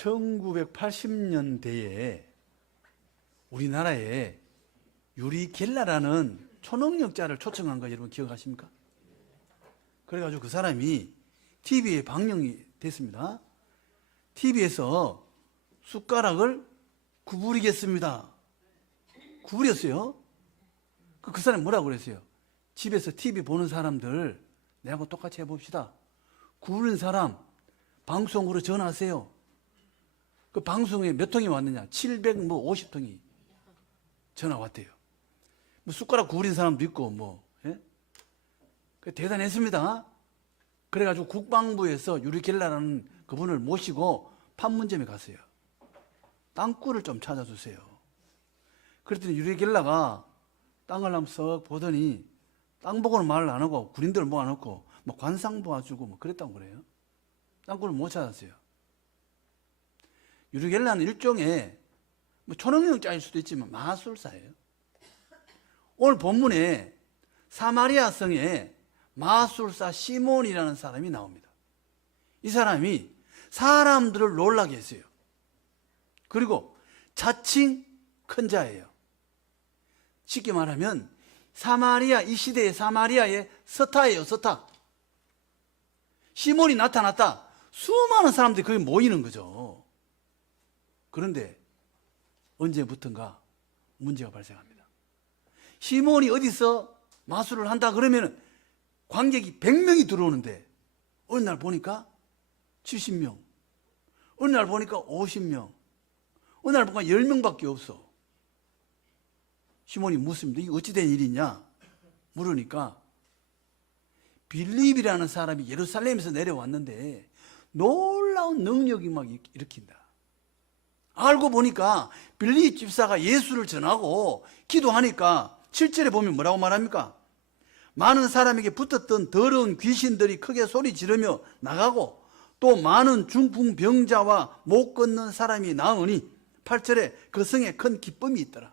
1980년대에 우리나라에 유리 겔라라는 초능력자를 초청한 거 여러분 기억하십니까? 그래가지고 그 사람이 TV에 방영이 됐습니다. TV에서 숟가락을 구부리겠습니다. 구부렸어요. 그 사람이 뭐라고 그랬어요? 집에서 TV 보는 사람들 내하고 똑같이 해봅시다. 구부린 사람 방송으로 전화하세요. 그 방송에 몇 통이 왔느냐? 750통이 전화 왔대요. 뭐 숟가락 구부린 사람도 있고 예? 대단했습니다. 그래가지고 국방부에서 유리겔라라는 그분을 모시고 판문점에 갔어요. 땅굴을 좀 찾아주세요. 그랬더니 유리겔라가 땅을 한번 썩 보더니 땅 보고는 말을 안 하고 군인들을 모아놓고 뭐 관상 도와주고 뭐 그랬다고 그래요. 땅굴을 못 찾았어요. 유리겔라는 일종의 뭐 초능력자일 수도 있지만 마술사예요. 오늘 본문에 사마리아 성에 마술사 시몬이라는 사람이 나옵니다. 이 사람이 사람들을 놀라게 했어요. 그리고 자칭 큰 자예요. 쉽게 말하면 사마리아, 이 시대의 사마리아의 스타예요, 스타. 시몬이 나타났다. 수많은 사람들이 거기 모이는 거죠. 그런데 언제부턴가 문제가 발생합니다. 시몬이 어디서 마술을 한다 그러면 관객이 100명이 들어오는데 어느 날 보니까 70명, 어느 날 보니까 50명, 어느 날 보니까 10명밖에 없어. 시몬이 묻습니다. 이게 어찌 된 일이냐 물으니까 빌립이라는 사람이 예루살렘에서 내려왔는데 놀라운 능력이 막 일으킨다. 알고 보니까 빌립 집사가 예수를 전하고 기도하니까 7절에 보면 뭐라고 말합니까? 많은 사람에게 붙었던 더러운 귀신들이 크게 소리 지르며 나가고 또 많은 중풍병자와 못 걷는 사람이 나으니 8절에 그 성에 큰 기쁨이 있더라.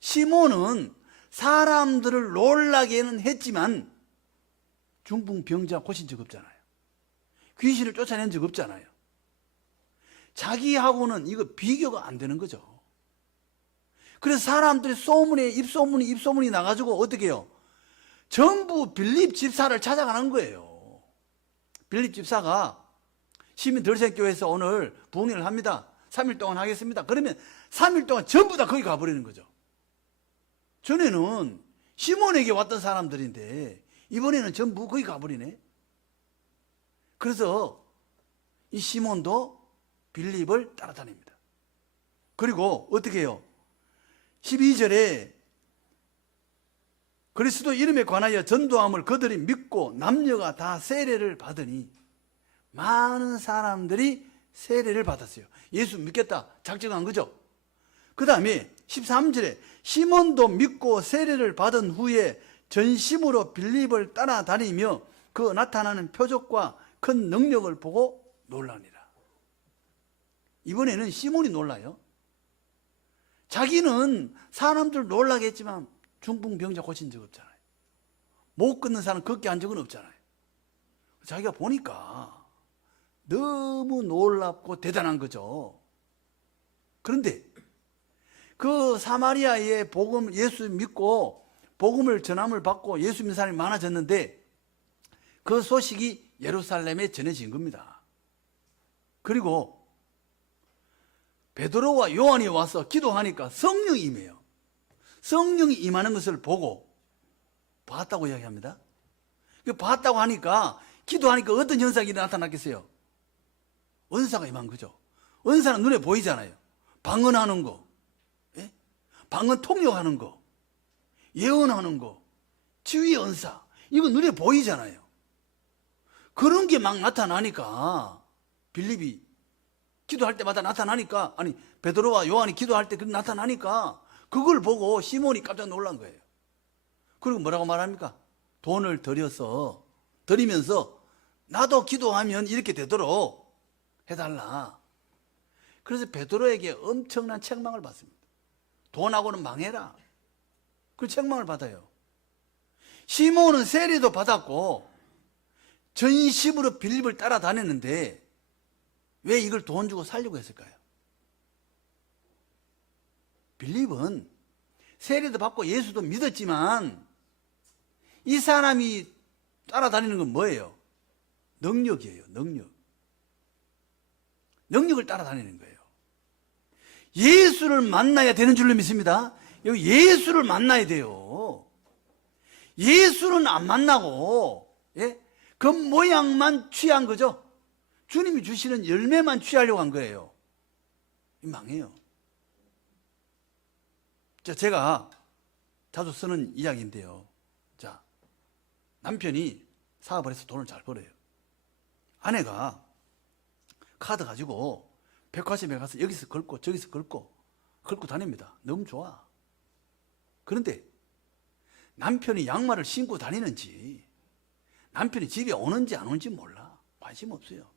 시몬은 사람들을 놀라게는 했지만 중풍병자 고친 적 없잖아요. 귀신을 쫓아낸 적 없잖아요. 자기하고는 이거 비교가 안 되는 거죠. 그래서 사람들이 입소문이 나가지고 어떻게 해요? 전부 빌립 집사를 찾아가는 거예요. 빌립 집사가 시민 덜센교회에서 오늘 부흥회를 합니다. 3일 동안 하겠습니다. 그러면 3일 동안 전부 다 거기 가버리는 거죠. 전에는 시몬에게 왔던 사람들인데 이번에는 전부 거기 가버리네. 그래서 이 시몬도 빌립을 따라다닙니다. 그리고 어떻게 해요? 12절에 그리스도 이름에 관하여 전도함을 그들이 믿고 남녀가 다 세례를 받으니 많은 사람들이 세례를 받았어요. 예수 믿겠다 작정한 거죠. 그 다음에 13절에 시몬도 믿고 세례를 받은 후에 전심으로 빌립을 따라다니며 그 나타나는 표적과 큰 능력을 보고 놀라니라. 이번에는 시몬이 놀라요. 자기는 사람들 놀라게 했지만 중풍병자 고친 적 없잖아요. 못 걷는 사람 걷게 한 적은 없잖아요. 자기가 보니까 너무 놀랍고 대단한 거죠. 그런데 그 사마리아의 복음, 예수 믿고 복음을 전함을 받고 예수 믿는 사람이 많아졌는데 그 소식이 예루살렘에 전해진 겁니다. 그리고 베드로와 요한이 와서 기도하니까 성령이 임해요. 성령이 임하는 것을 보고 봤다고 이야기합니다. 봤다고 하니까 기도하니까 어떤 현상이 나타났겠어요? 은사가 임한 거죠. 은사는 눈에 보이잖아요. 방언하는 거, 예? 방언 통역하는 거, 예언하는 거, 치유의 은사, 이거 눈에 보이잖아요. 그런 게 막 나타나니까 빌립이 기도할 때마다 나타나니까, 아니 베드로와 요한이 기도할 때 나타나니까 그걸 보고 시몬이 깜짝 놀란 거예요. 그리고 뭐라고 말합니까? 돈을 드리면서 나도 기도하면 이렇게 되도록 해달라. 그래서 베드로에게 엄청난 책망을 받습니다. 돈하고는 망해라. 그 책망을 받아요. 시몬은 세례도 받았고 전심으로 빌립을 따라다녔는데 왜 이걸 돈 주고 살려고 했을까요? 빌립은 세례도 받고 예수도 믿었지만 이 사람이 따라다니는 건 뭐예요? 능력이에요. 능력을 따라다니는 거예요. 예수를 만나야 되는 줄로 믿습니다. 여기 예수를 만나야 돼요. 예수는 안 만나고 그 모양만 취한 거죠. 주님이 주시는 열매만 취하려고 한 거예요. 망해요. 제가 자주 쓰는 이야기인데요. 자, 남편이 사업을 해서 돈을 잘 벌어요. 아내가 카드 가지고 백화점에 가서 여기서 긁고 저기서 긁고 다닙니다. 너무 좋아. 그런데 남편이 양말을 신고 다니는지, 남편이 집에 오는지 안 오는지 몰라. 관심 없어요.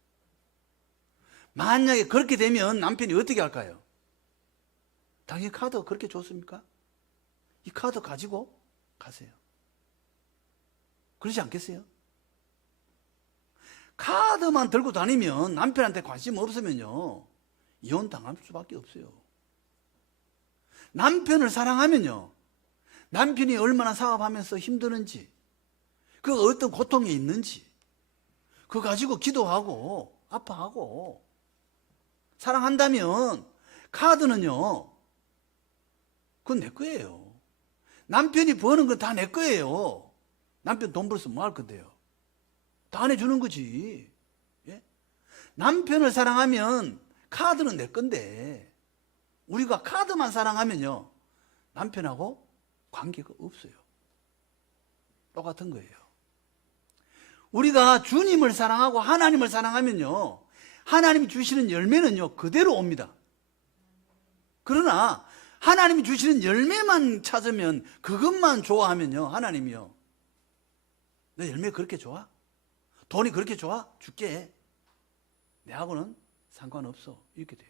만약에 그렇게 되면 남편이 어떻게 할까요? 당신 카드가 그렇게 좋습니까? 이 카드 가지고 가세요. 그러지 않겠어요? 카드만 들고 다니면 남편한테 관심 없으면요, 이혼 당할 수밖에 없어요. 남편을 사랑하면요, 남편이 얼마나 사업하면서 힘드는지, 그 어떤 고통이 있는지, 그거 가지고 기도하고 아파하고 사랑한다면 카드는요, 그건 내 거예요. 남편이 버는 건 다 내 거예요. 남편 돈 벌어서 뭐 할 건데요? 다 내주는 거지. 예? 남편을 사랑하면 카드는 내 건데, 우리가 카드만 사랑하면요, 남편하고 관계가 없어요. 똑같은 거예요. 우리가 주님을 사랑하고 하나님을 사랑하면요, 하나님이 주시는 열매는요, 그대로 옵니다. 그러나 하나님이 주시는 열매만 찾으면, 그것만 좋아하면요, 하나님이요, 너 열매 그렇게 좋아? 돈이 그렇게 좋아? 줄게. 내하고는 상관없어. 이렇게 돼요.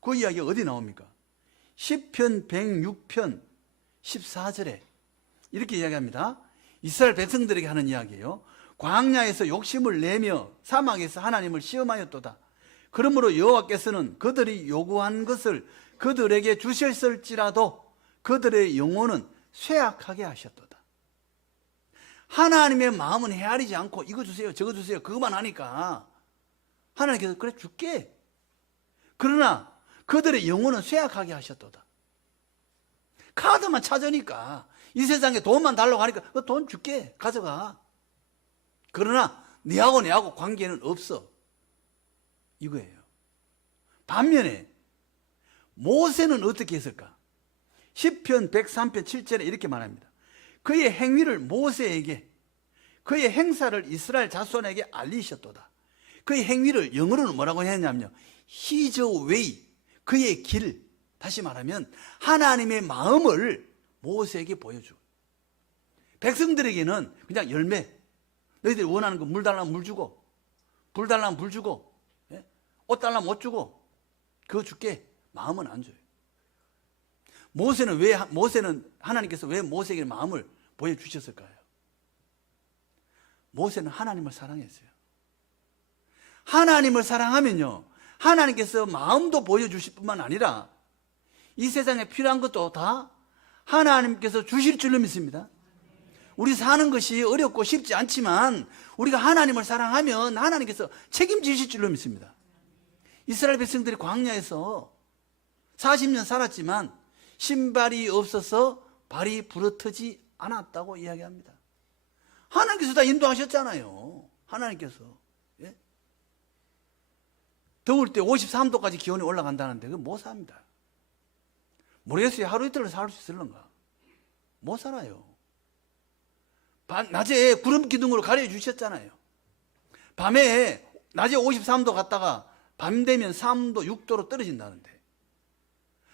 그 이야기가 어디 나옵니까? 시편 106편 14절에 이렇게 이야기합니다. 이스라엘 백성들에게 하는 이야기예요. 광야에서 욕심을 내며 사막에서 하나님을 시험하였도다. 그러므로 여호와께서는 그들이 요구한 것을 그들에게 주셨을지라도 그들의 영혼은 쇠약하게 하셨도다. 하나님의 마음은 헤아리지 않고 이거 주세요 저거 주세요 그것만 하니까 하나님께서 그래 줄게. 그러나 그들의 영혼은 쇠약하게 하셨도다. 카드만 찾으니까, 이 세상에 돈만 달라고 하니까 그 돈 줄게 가져가. 그러나 내하고 관계는 없어. 이거예요. 반면에 모세는 어떻게 했을까? 시편 103편 7절에 이렇게 말합니다. 그의 행위를 모세에게, 그의 행사를 이스라엘 자손에게 알리셨도다. 그의 행위를 영어로는 뭐라고 했냐면요, His way, 그의 길. 다시 말하면 하나님의 마음을 모세에게 보여줘. 백성들에게는 그냥 열매, 너희들이 원하는 거 물 달라면 물 주고, 불 달라면 불 주고, 옷 달라면 옷 주고, 그거 줄게. 마음은 안 줘요. 모세는 하나님께서 왜 모세에게 마음을 보여주셨을까요? 모세는 하나님을 사랑했어요. 하나님을 사랑하면요, 하나님께서 마음도 보여주실 뿐만 아니라 이 세상에 필요한 것도 다 하나님께서 주실 줄로 믿습니다. 우리 사는 것이 어렵고 쉽지 않지만 우리가 하나님을 사랑하면 하나님께서 책임지실 줄로 믿습니다. 이스라엘 백성들이 광야에서 40년 살았지만 신발이 없어서 발이 부러뜨지 않았다고 이야기합니다. 하나님께서 다 인도하셨잖아요. 하나님께서. 예? 더울 때 53도까지 기온이 올라간다는데 그건 못 삽니다. 모르겠어요. 하루 이틀을 살 수 있을런가? 못 살아요. 낮에 구름 기둥으로 가려주셨잖아요. 밤에 낮에 53도 갔다가 밤 되면 3도, 6도로 떨어진다는데,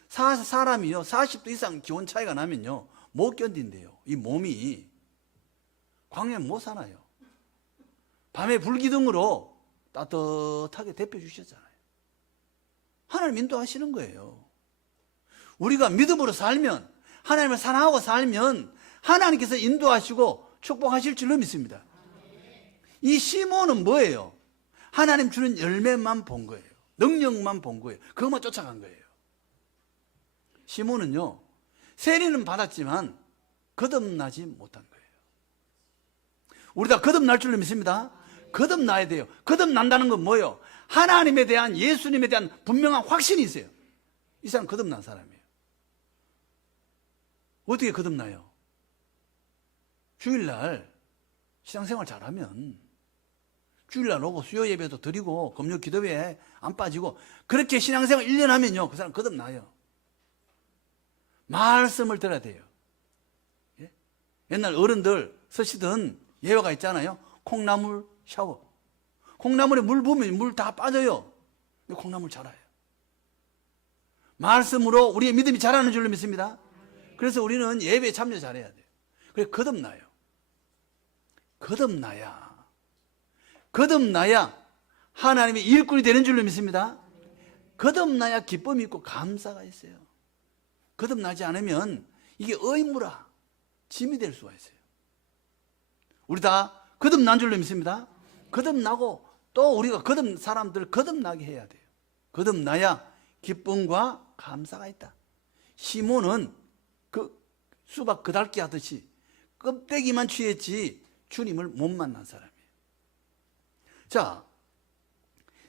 사람이요 40도 이상 기온 차이가 나면요 못 견딘대요. 이 몸이. 광야에 못 살아요. 밤에 불기둥으로 따뜻하게 데펴주셨잖아요. 하나님 인도하시는 거예요. 우리가 믿음으로 살면, 하나님을 사랑하고 살면 하나님께서 인도하시고 축복하실 줄로 믿습니다. 이 시몬은 뭐예요? 하나님 주는 열매만 본 거예요. 능력만 본 거예요. 그것만 쫓아간 거예요. 시몬은요, 세례는 받았지만 거듭나지 못한 거예요. 우리 다 거듭날 줄로 믿습니다. 거듭나야 돼요. 거듭난다는 건 뭐예요? 하나님에 대한, 예수님에 대한 분명한 확신이 있어요. 이 사람 거듭난 사람이에요. 어떻게 거듭나요? 주일날 신앙생활 잘하면 주일날 오고 수요 예배도 드리고 금요 기도회에 안 빠지고 그렇게 신앙생활 1년 하면요, 그 사람 거듭나요. 말씀을 들어야 돼요. 예? 옛날 어른들 쓰시던 예화가 있잖아요. 콩나물 샤워. 콩나물에 물 부으면 물 다 빠져요. 콩나물 자라요. 말씀으로 우리의 믿음이 자라는 줄로 믿습니다. 그래서 우리는 예배에 참여 잘해야 돼요. 그래서 거듭나요. 거듭나야 하나님의 일꾼이 되는 줄로 믿습니다. 거듭나야 기쁨이 있고 감사가 있어요. 거듭나지 않으면 이게 의무라 짐이 될 수가 있어요. 우리 다 거듭난 줄로 믿습니다. 거듭나고 또 우리가 사람들을 거듭나게 해야 돼요. 거듭나야 기쁨과 감사가 있다. 시몬은 그 수박 그달기 하듯이 껍데기만 취했지 주님을 못 만난 사람이에요. 자,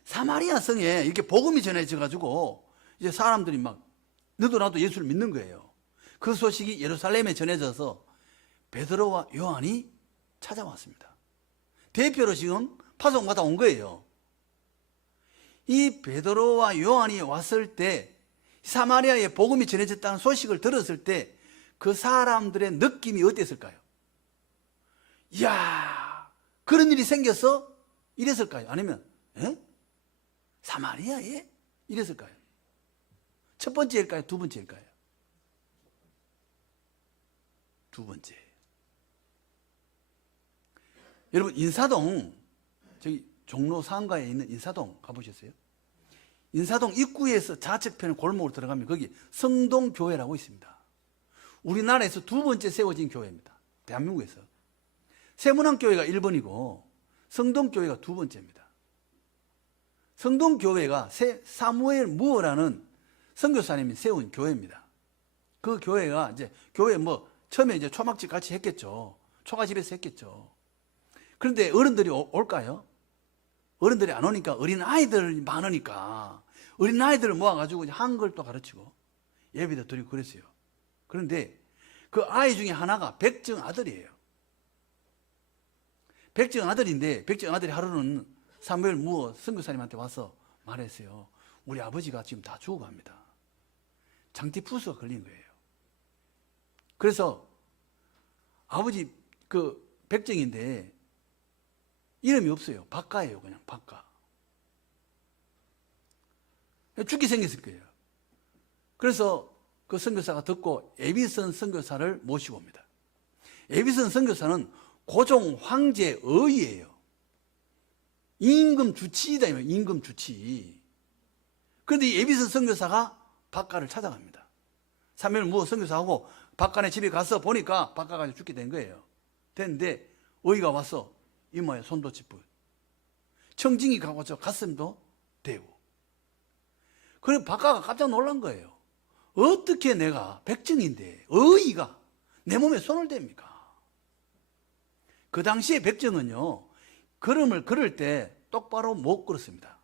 사마리아 성에 이렇게 복음이 전해져가지고 이제 사람들이 막 너도 나도 예수를 믿는 거예요. 그 소식이 예루살렘에 전해져서 베드로와 요한이 찾아왔습니다. 대표로 지금 파송받아 온 거예요. 이 베드로와 요한이 왔을 때 사마리아에 복음이 전해졌다는 소식을 들었을 때 그 사람들의 느낌이 어땠을까요? 이야, 그런 일이 생겨서 이랬을까요? 아니면 사마리아에 이랬을까요? 첫 번째일까요? 두 번째일까요? 두 번째. 여러분, 인사동, 저기 종로 상가에 있는 인사동 가보셨어요? 인사동 입구에서 좌측편 골목으로 들어가면 거기 성동교회라고 있습니다. 우리나라에서 두 번째 세워진 교회입니다. 대한민국에서. 세문안교회가 1번이고 성동교회가 두 번째입니다. 성동교회가 사무엘 무어라는 선교사님이 세운 교회입니다. 그 교회가 이제 교회 처음에 이제 초막집 같이 했겠죠. 초가집에서 했겠죠. 그런데 어른들이 올까요? 어른들이 안 오니까 어린 아이들이 많으니까 어린 아이들을 모아가지고 한글도 가르치고 예배도 드리고 그랬어요. 그런데 그 아이 중에 하나가 백정 아들이에요. 백정 아들인데 백정 아들이 하루는 사무엘 무어 선교사님한테 와서 말했어요. 우리 아버지가 지금 다 죽어갑니다. 장티푸스가 걸린 거예요. 그래서 아버지 그 백정인데 이름이 없어요. 박가예요. 그냥 박가. 죽게 생겼을 거예요. 그래서 그 선교사가 듣고 에비선 선교사를 모시고 옵니다. 에비선 선교사는 고종 황제의 어이예요. 임금 주치이다. 임금 주치. 그런데 이 에비선 선교사가 박가를 찾아갑니다. 사무엘 무어 선교사하고 박가네 집에 가서 보니까 박가가 죽게 된 거예요. 됐는데 어이가 와서 이마에 손도 짚고 청징이 가고 저 가슴도 대고. 그래 박가가 깜짝 놀란 거예요. 어떻게 내가 백정인데 어이가 내 몸에 손을 댑니까? 그 당시에 백정은요, 걸음을 걸을 때 똑바로 못 걸었습니다.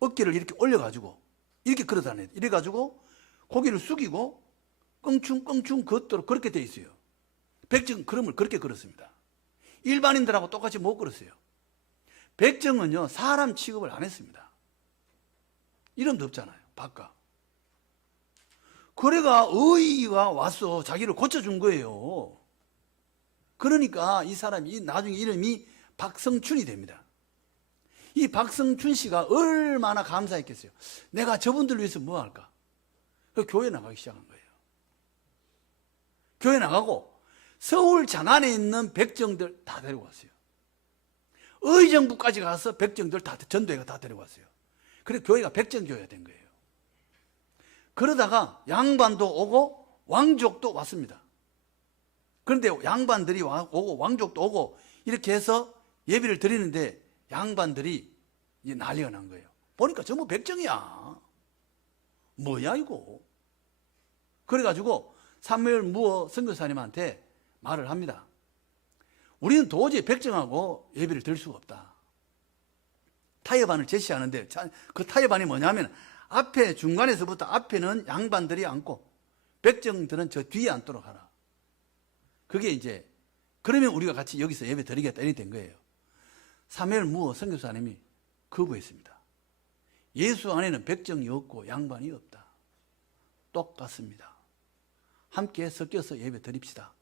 어깨를 이렇게 올려가지고 이렇게 걸어 다녀요. 이래가지고 고개를 숙이고 껑충껑충 걷도록 그렇게 돼 있어요. 백정 걸음을 그렇게 걸었습니다. 일반인들하고 똑같이 못 걸었어요. 백정은요, 사람 취급을 안 했습니다. 이름도 없잖아요. 박가. 그래가 의의가 와서 자기를 고쳐준 거예요. 그러니까 이 사람이 나중에 이름이 박성춘이 됩니다. 이 박성춘 씨가 얼마나 감사했겠어요. 내가 저분들 위해서 뭐 할까? 그래서 교회 나가기 시작한 거예요. 교회 나가고 서울 장안에 있는 백정들 다 데리고 왔어요. 의정부까지 가서 백정들 다 전도회가 다 데리고 왔어요. 그래서 교회가 백정교회가 된 거예요. 그러다가 양반도 오고 왕족도 왔습니다. 그런데 양반들이 오고 왕족도 오고 이렇게 해서 예배를 드리는데 양반들이 이제 난리가 난 거예요. 보니까 전부 백정이야. 뭐야 이거. 그래가지고 사무엘 무어 선교사님한테 말을 합니다. 우리는 도저히 백정하고 예배를 드릴 수가 없다. 타협안을 제시하는데 그 타협안이 뭐냐면 앞에 중간에서부터 앞에는 양반들이 앉고 백정들은 저 뒤에 앉도록 하라. 그게 이제 그러면 우리가 같이 여기서 예배 드리겠다 이렇게 된 거예요. 사무엘 무어 선교사님이 거부했습니다. 예수 안에는 백정이 없고 양반이 없다. 똑같습니다. 함께 섞여서 예배 드립시다.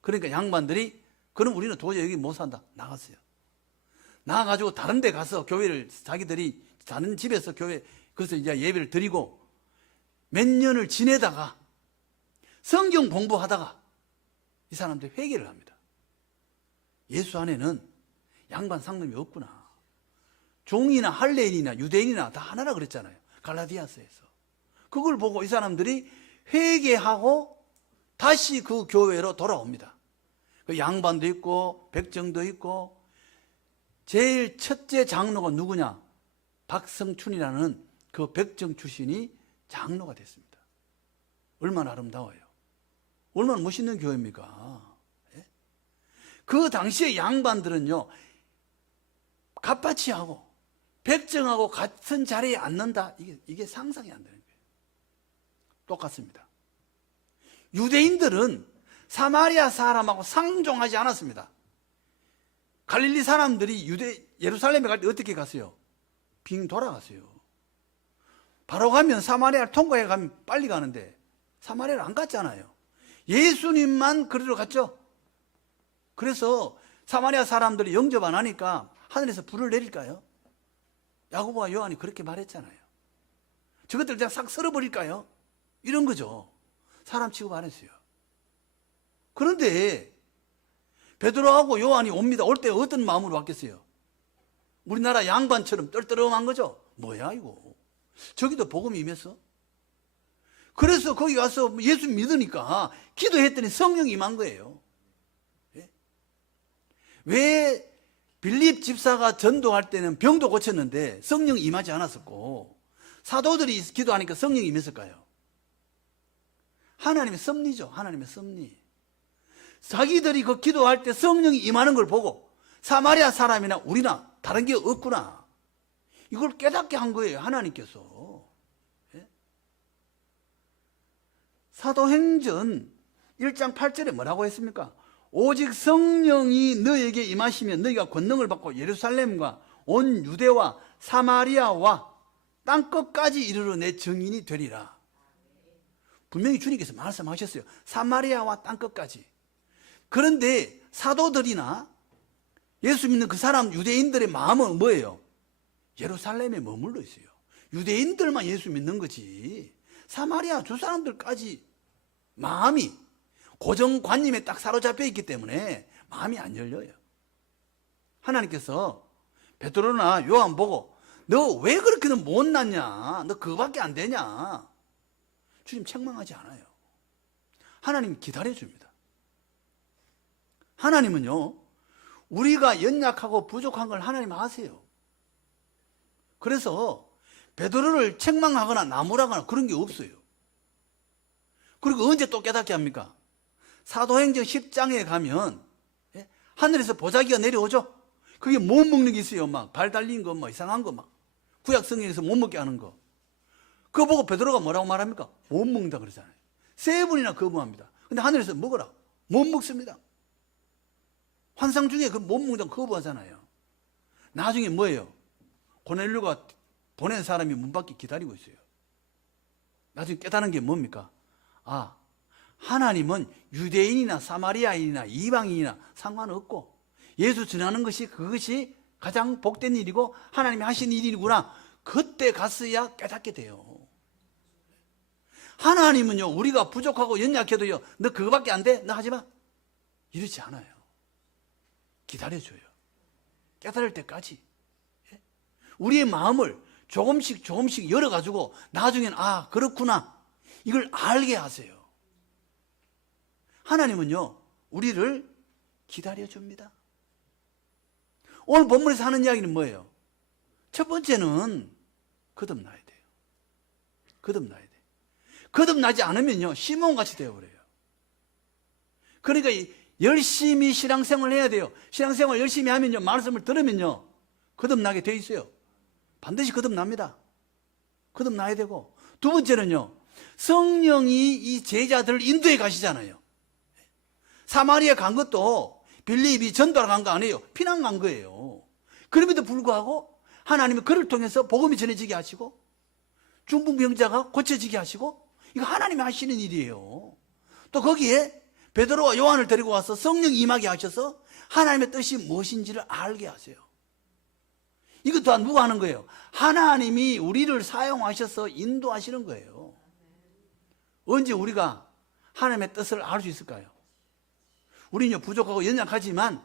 그러니까 양반들이 그럼 우리는 도저히 여기 못 산다. 나갔어요. 나가가지고 다른 데 가서 교회를 자기들이 자는 집에서 교회 그래서 이제 예배를 드리고 몇 년을 지내다가 성경 공부하다가 이 사람들이 회개를 합니다. 예수 안에는 양반 상놈이 없구나. 종이나 할례인이나 유대인이나 다 하나라 그랬잖아요. 갈라디아서에서. 그걸 보고 이 사람들이 회개하고 다시 그 교회로 돌아옵니다. 그 양반도 있고 백정도 있고 제일 첫째 장로가 누구냐? 박성춘이라는 그 백정 출신이 장로가 됐습니다. 얼마나 아름다워요. 얼마나 멋있는 교회입니까? 예? 그 당시에 양반들은요 갑바치하고 백정하고 같은 자리에 앉는다. 이게 상상이 안 되는 거예요. 똑같습니다. 유대인들은 사마리아 사람하고 상종하지 않았습니다. 갈릴리 사람들이 예루살렘에 갈 때 어떻게 갔어요? 빙 돌아갔어요. 바로 가면 사마리아를 통과해 가면 빨리 가는데 사마리아를 안 갔잖아요. 예수님만 그리로 갔죠. 그래서 사마리아 사람들이 영접 안 하니까 하늘에서 불을 내릴까요? 야고보와 요한이 그렇게 말했잖아요. 저것들 그냥 싹 썰어버릴까요? 이런 거죠. 사람 취급 안 했어요. 그런데 베드로하고 요한이 옵니다. 올 때 어떤 마음으로 왔겠어요? 우리나라 양반처럼 떨떠름한 거죠. 뭐야 이거. 저기도 복음이 임했어. 그래서 거기 가서 예수 믿으니까 기도했더니 성령이 임한 거예요. 예? 왜 빌립 집사가 전도할 때는 병도 고쳤는데 성령이 임하지 않았었고 사도들이 기도하니까 성령이 임했을까요? 하나님의 섭리죠. 하나님의 섭리. 자기들이 그 기도할 때 성령이 임하는 걸 보고 사마리아 사람이나 우리나 다른 게 없구나. 이걸 깨닫게 한 거예요. 하나님께서. 예? 사도행전 1장 8절에 뭐라고 했습니까? 오직 성령이 너에게 임하시면 너희가 권능을 받고 예루살렘과 온 유대와 사마리아와 땅끝까지 이르러 내 증인이 되리라. 분명히 주님께서 말씀하셨어요. 사마리아와 땅끝까지. 그런데 사도들이나 예수 믿는 그 사람 유대인들의 마음은 뭐예요? 예루살렘에 머물러 있어요. 유대인들만 예수 믿는 거지 사마리아 두 사람들까지 마음이 고정관념에 딱 사로잡혀 있기 때문에 마음이 안 열려요. 하나님께서 베드로나 요한 보고 너 왜 그렇게는 못났냐? 너 그거밖에 안 되냐? 주님 책망하지 않아요. 하나님 기다려줍니다. 하나님은요 우리가 연약하고 부족한 걸 하나님 아세요. 그래서 베드로를 책망하거나 나무라거나 그런 게 없어요. 그리고 언제 또 깨닫게 합니까? 사도행전 10장에 가면 하늘에서 보자기가 내려오죠. 그게 못 먹는 게 있어요. 막 발 달린 거, 뭐 이상한 거, 막 구약 성경에서 못 먹게 하는 거. 그거 보고 베드로가 뭐라고 말합니까? 못 먹는다 그러잖아요. 3번이나 거부합니다. 근데 하늘에서 먹어라. 못 먹습니다. 환상 중에 그 못 먹는다고 거부하잖아요. 나중에 뭐예요? 고넬료가 보낸 사람이 문 밖에 기다리고 있어요. 나중에 깨달은 게 뭡니까? 아, 하나님은 유대인이나 사마리아인이나 이방인이나 상관없고 예수 전하는 것이 그것이 가장 복된 일이고 하나님이 하신 일이구나. 그때 갔어야 깨닫게 돼요. 하나님은요 우리가 부족하고 연약해도요 너 그거밖에 안 돼? 너 하지 마. 이러지 않아요. 기다려줘요. 깨달을 때까지. 우리의 마음을 조금씩 열어가지고 나중엔 아 그렇구나 이걸 알게 하세요. 하나님은요 우리를 기다려줍니다. 오늘 본문에서 하는 이야기는 뭐예요? 첫 번째는 거듭나야 돼요. 거듭나야 돼요. 거듭나지 않으면요, 시몬같이 되어버려요. 그러니까 열심히 신앙생활을 해야 돼요. 신앙생활 열심히 하면요, 말씀을 들으면요, 거듭나게 돼 있어요. 반드시 거듭납니다. 거듭나야 되고, 두 번째는요, 성령이 이 제자들을 인도해 가시잖아요. 사마리아 간 것도 빌립이 전도하러 간 거 아니에요. 피난 간 거예요. 그럼에도 불구하고 하나님이 그를 통해서 복음이 전해지게 하시고 중풍병자가 고쳐지게 하시고, 이거 하나님이 하시는 일이에요. 또 거기에 베드로와 요한을 데리고 와서 성령 임하게 하셔서 하나님의 뜻이 무엇인지를 알게 하세요. 이것 또한 누가 하는 거예요? 하나님이 우리를 사용하셔서 인도하시는 거예요. 언제 우리가 하나님의 뜻을 알 수 있을까요? 우리는 부족하고 연약하지만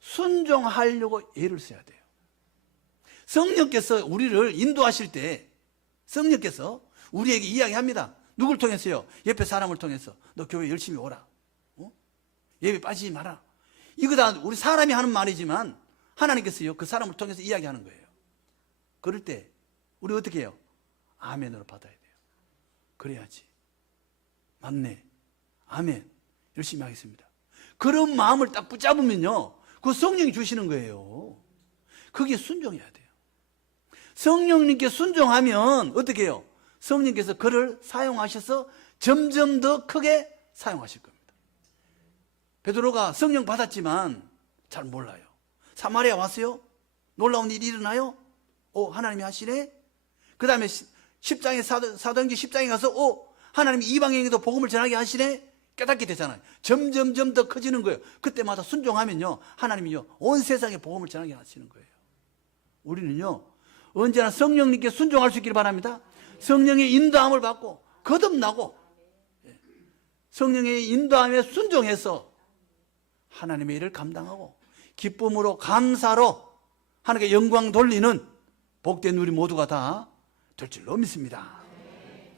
순종하려고 애를 써야 돼요. 성령께서 우리를 인도하실 때 성령께서 우리에게 이야기합니다. 누굴 통해서요? 옆에 사람을 통해서. 너 교회 열심히 오라. 예배 빠지지 마라. 이거 다 우리 사람이 하는 말이지만 하나님께서요, 그 사람을 통해서 이야기하는 거예요. 그럴 때 우리 어떻게 해요? 아멘으로 받아야 돼요. 그래야지. 맞네. 아멘. 열심히 하겠습니다. 그런 마음을 딱 붙잡으면요, 그 성령이 주시는 거예요. 거기에 순종해야 돼요. 성령님께 순종하면 어떻게 해요? 성령께서 그를 사용하셔서 점점 더 크게 사용하실 겁니다. 베드로가 성령 받았지만 잘 몰라요. 사마리아 왔어요? 놀라운 일이 일어나요? 하나님이 하시네? 그 다음에 10장에 사도행전 10장에 가서 하나님이 이방인에게도 복음을 전하게 하시네? 깨닫게 되잖아요. 점점점 더 커지는 거예요. 그때마다 순종하면요, 하나님이요, 온 세상에 복음을 전하게 하시는 거예요. 우리는요, 언제나 성령님께 순종할 수 있기를 바랍니다. 성령의 인도함을 받고 거듭나고 성령의 인도함에 순종해서 하나님의 일을 감당하고 기쁨으로 감사로 하나님께 영광 돌리는 복된 우리 모두가 다 될 줄로 믿습니다.